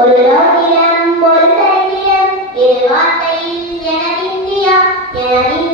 ஒரு ரோகிரம் ஒரு சரீரம் இரு வார்த்தையில் எனது இந்தியா எனது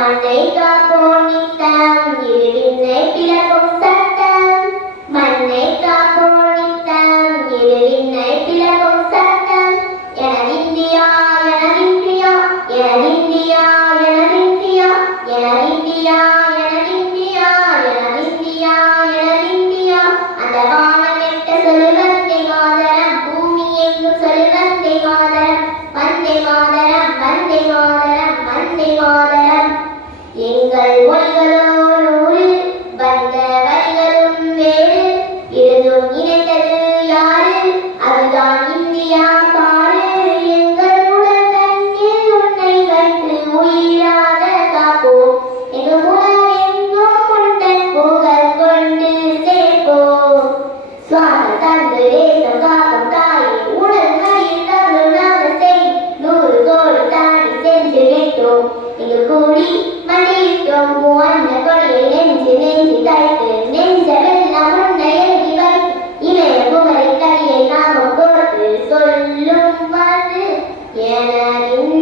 Sunday, the morning sun ಧನ್ಯವಾದಗಳು வார்த்தை